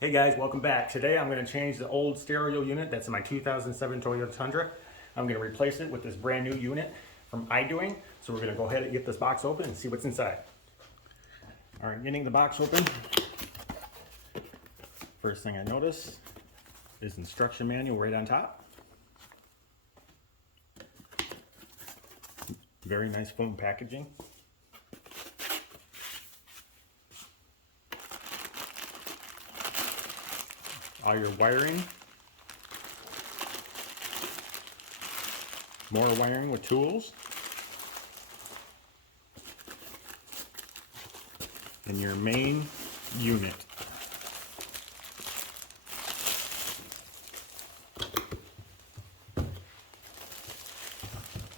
Hey guys, welcome back. Today I'm going to change the old stereo unit that's in my 2007 Toyota Tundra. I'm going to replace it with this brand new unit from Idoing. So we're going to go ahead and get this box open and see what's inside. Alright, getting the box open. First thing I notice is instruction manual right on top. Very nice foam packaging. All your wiring, more wiring with tools, and your main unit.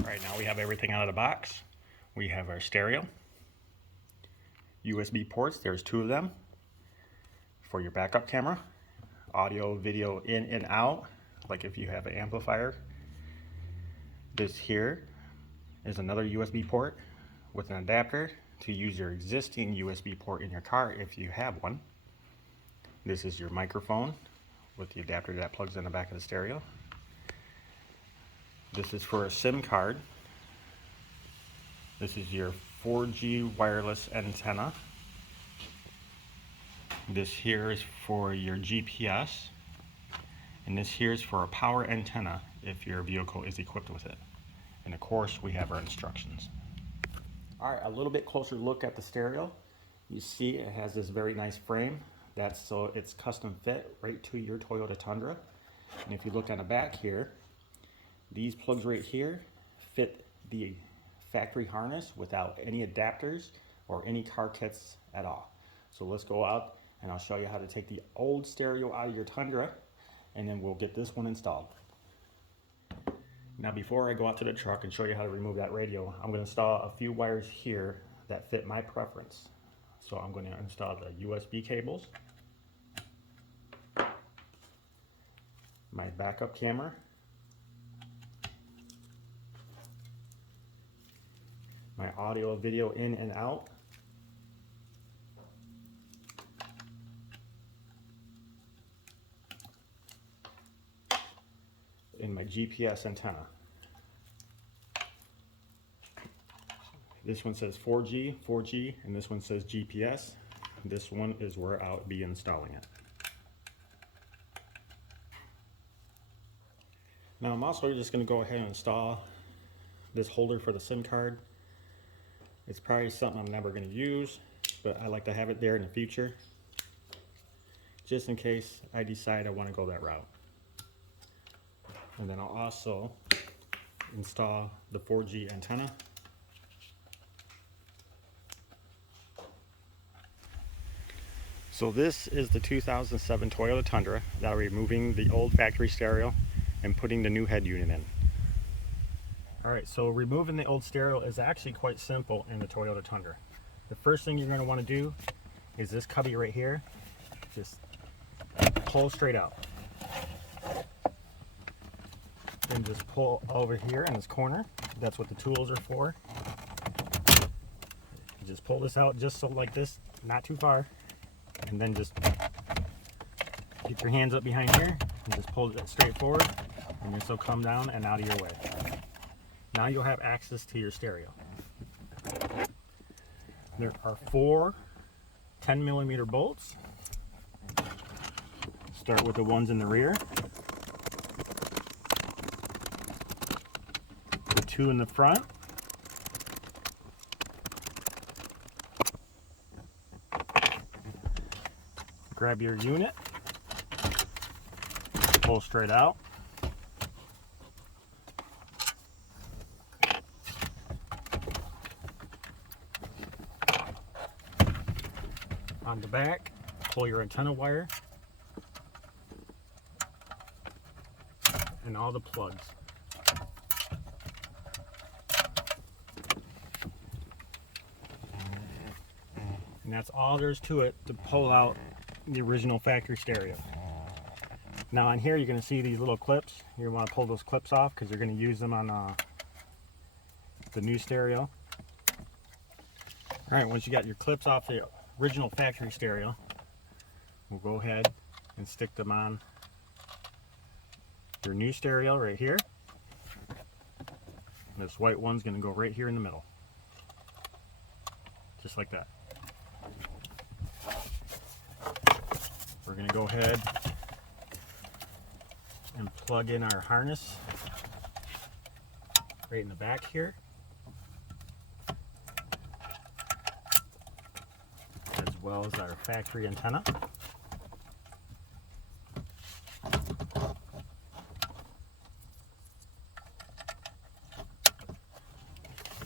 All right, now we have everything out of the box. We have our stereo, USB ports, there's 2 of them, for your backup camera. Audio, video in and out, like if you have an amplifier. This here is another USB port with an adapter to use your existing USB port in your car if you have one. This is your microphone with the adapter that plugs in the back of the stereo. This is for a SIM card. This is your 4G wireless antenna. This here is for your GPS, and this here is for a power antenna if your vehicle is equipped with it. And of course, we have our instructions. All right, a little bit closer look at the stereo. You see it has this very nice frame. That's so it's custom fit right to your Toyota Tundra. And if you look on the back here, these plugs right here fit the factory harness without any adapters or any car kits at all. So let's go out and I'll show you how to take the old stereo out of your Tundra, and then we'll get this one installed. Now before I go out to the truck and show you how to remove that radio, I'm going to install a few wires here that fit my preference. So I'm going to install the USB cables, my backup camera, my audio video in and out, and my GPS antenna. This one says 4G, and this one says GPS. This one is where I'll be installing it. Now I'm also just going to go ahead and install this holder for the SIM card. It's probably something I'm never going to use, but I like to have it there in the future, just in case I decide I want to go that route. And then I'll also install the 4G antenna. So this is the 2007 Toyota Tundra that I'm removing the old factory stereo and putting the new head unit in. Alright, so removing the old stereo is actually quite simple in the Toyota Tundra. The first thing you're going to want to do is this cubby right here. Just pull straight out. Then just pull over here in this corner. That's what the tools are for. You just pull this out just so like this, not too far. And then just get your hands up behind here and just pull it straight forward, and this will come down and out of your way. Now you'll have access to your stereo. There are 4 10mm bolts. Start with the ones in the rear, the 2 in the front, grab your unit, pull straight out, on the back, pull your antenna wire and all the plugs. And that's all there is to it to pull out the original factory stereo. Now on here you're going to see these little clips. You want to pull those clips off because you're going to use them on the new stereo. Alright, once you got your clips off the original factory stereo, we'll go ahead and stick them on your new stereo right here. And this white one's going to go right here in the middle. Just like that. We're going to go ahead and plug in our harness right in the back here, as well as our factory antenna.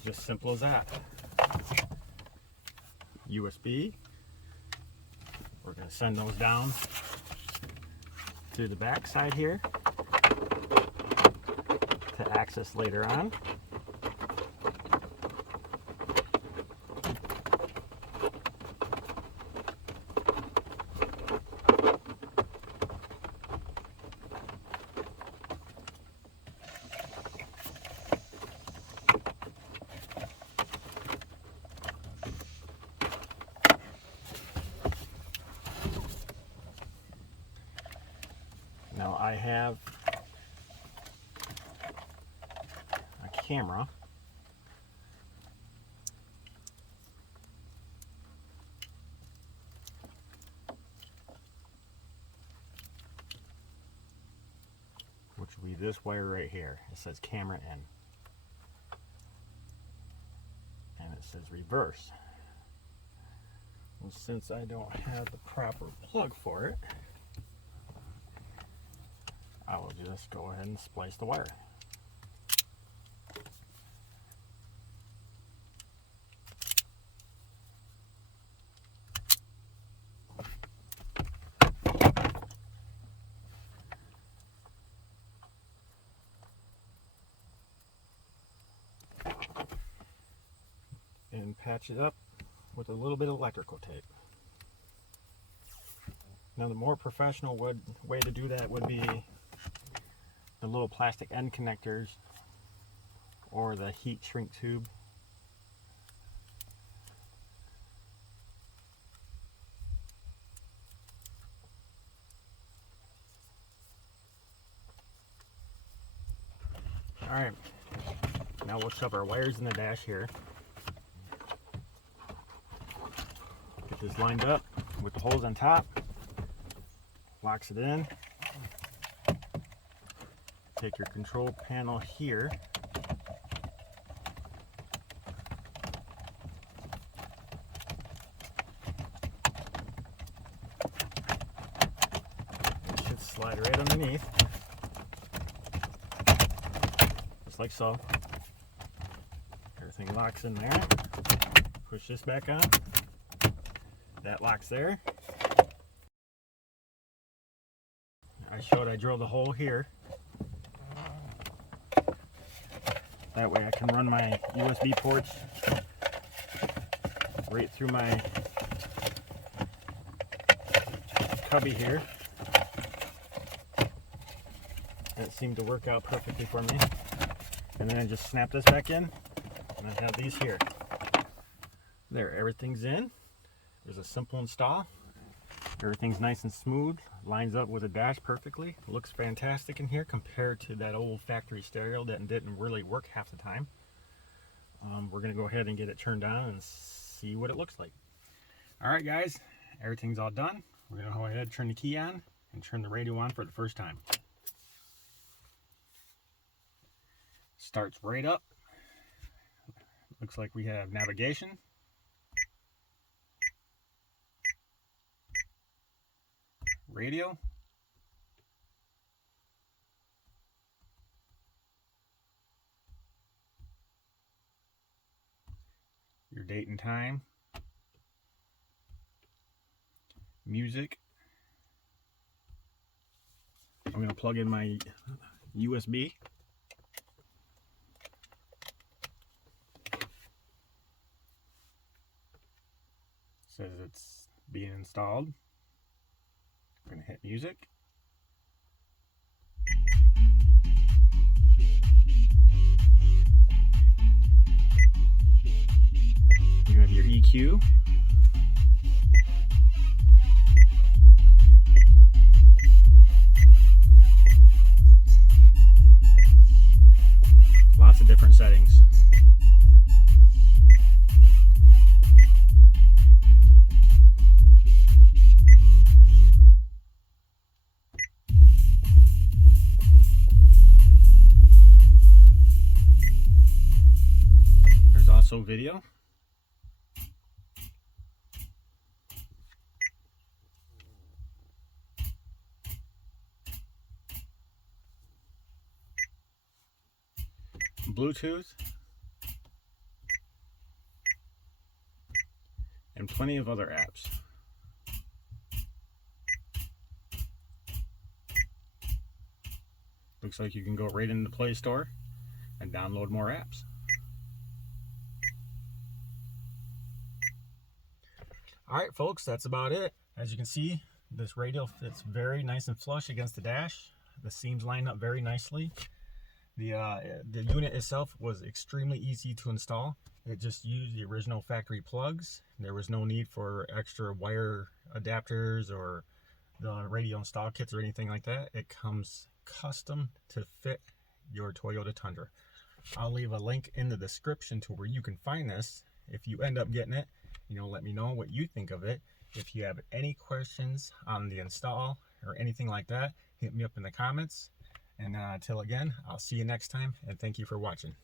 Just simple as that. USB. We're going to send those down to the back side here to access later on. Now I have a camera which will be this wire right here. It says camera in, and it says reverse. Well, since I don't have the proper plug for it, I will just go ahead and splice the wire. And patch it up with a little bit of electrical tape. Now the more professional way to do that would be the little plastic end connectors or the heat shrink tube. Alright, now we'll shove our wires in the dash here. Get this lined up with the holes on top. Locks it in. Take your control panel here. It should slide right underneath. Just like so. Everything locks in there. Push this back on. That locks there. I drilled a hole here. That way I can run my USB ports right through my cubby here. That seemed to work out perfectly for me. And then I just snap this back in, and I have these here. There, everything's in. It was a simple install. Everything's nice and smooth, lines up with the dash perfectly. Looks fantastic in here compared to that old factory stereo that didn't really work half the time. We're going to go ahead and get it turned on and see what it looks like. Alright guys, everything's all done. We're going to go ahead and turn the key on and turn the radio on for the first time. Starts right up. Looks like we have navigation. Radio. Your date and time. Music. I'm going to plug in my USB. Says it's being installed. We're going to hit music. You have your EQ. different settings. There's also video. Bluetooth, and plenty of other apps. Looks like you can go right into the Play Store and download more apps. Alright folks, that's about it. As you can see, this radial fits very nice and flush against the dash. The seams line up very nicely. The unit itself was extremely easy to install. It just used the original factory plugs. There was no need for extra wire adapters or the radio install kits or anything like that. It comes custom to fit your Toyota Tundra. I'll leave a link in the description to where you can find this. If you end up getting it, let me know what you think of it. If you have any questions on the install or anything like that, hit me up in the comments. And until again, I'll see you next time, and thank you for watching.